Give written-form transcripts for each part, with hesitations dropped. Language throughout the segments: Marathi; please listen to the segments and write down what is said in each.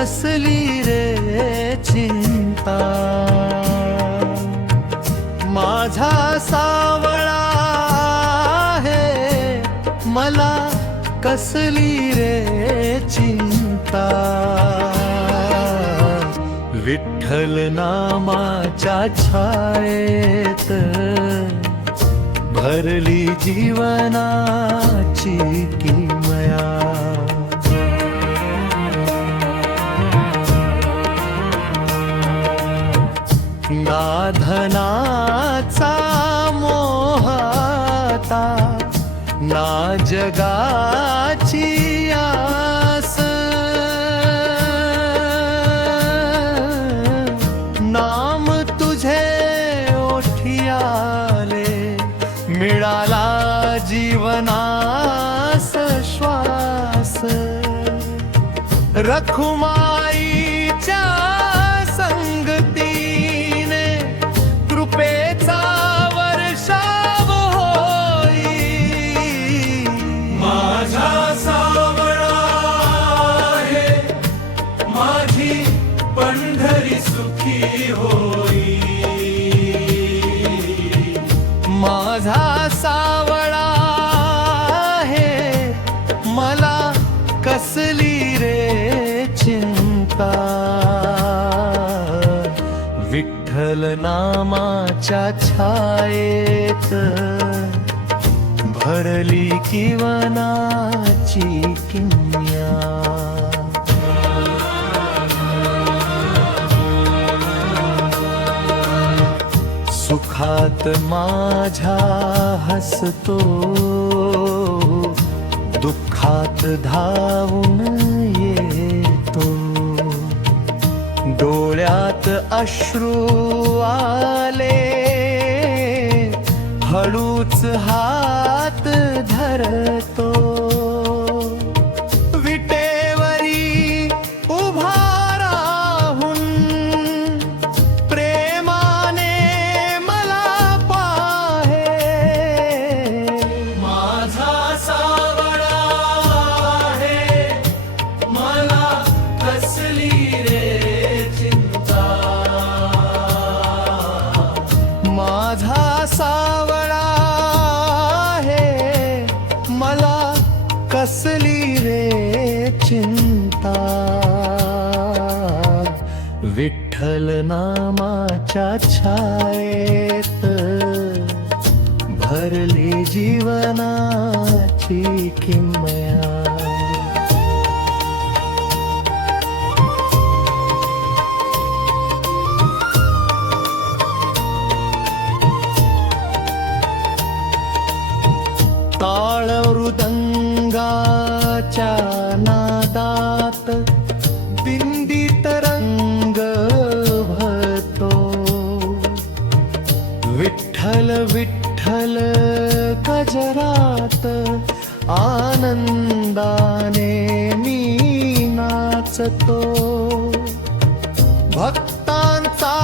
कसली रे चिंता, माझा सावळा आहे मला कसली रे चिंता। विठ्ठल नामाच्या छायेत भरली जीवनाची किमया। ना धनाचा मोहता ना जगाची आस, नाम तुझे ओठियाले मिळाला जीवनास श्वास। रखुमाईच्या संगतीने कृपेचा वर्षाव होई, माझा सावळा आहे माझी पंढरी सुखी होई। माझा सावळा आहे मला कसली रे चिंता। विठ्ठल नामाच्या छायेत भरली जीवनाची किमया। सुखात माझ्या हसतो दुःखात धावून येतो। डोळ्यात अश्रू आले हळूच हात धरतो। विटेवरी उभा राहून प्रेमाने मला पाहे, माझा सावळा आहे मला कसली रे चिंता। माझा सावळा आहे मला कसली रे चिंता। विठ्ठल नामाच्या छायेत भरली जीवनाची किमया। ताळ मृदंगाच्या नादात दिंडीत रंग भरतो। विठ्ठल विठ्ठल गजरात आनंदाने मी नाचतो। भक्तांचा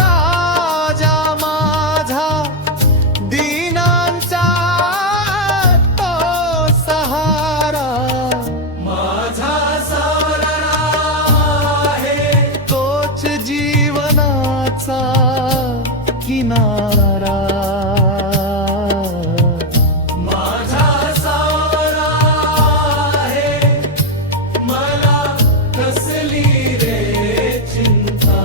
राजा माझा दीनांचा तो सहारा। माझा सावळा आहे तोच जीवनाचा किनारा। माझा सावळा आहे मला कसली रे चिंता।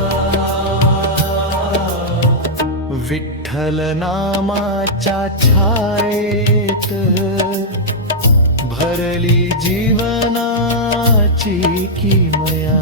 विठ्ठल नामाच्या छायेत भरली जीवनाची किमया।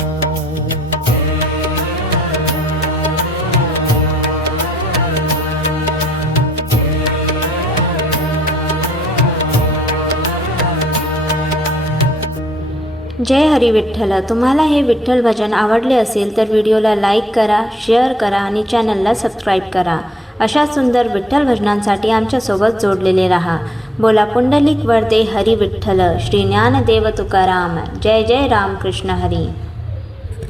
जय हरी विठ्ठल। तुम्हाला हे विठ्ठल भजन आवडले असेल तर व्हिडिओला लाईक करा, शेअर करा आणि चॅनलला सबस्क्राईब करा। अशा सुंदर विठ्ठल भजनांसाठी आमच्यासोबत जोडलेले रहा। बोला पुंडलिक वरदे हरी विठ्ठल, श्री ज्ञानदेव तुकाराम। जय जय राम कृष्ण हरी।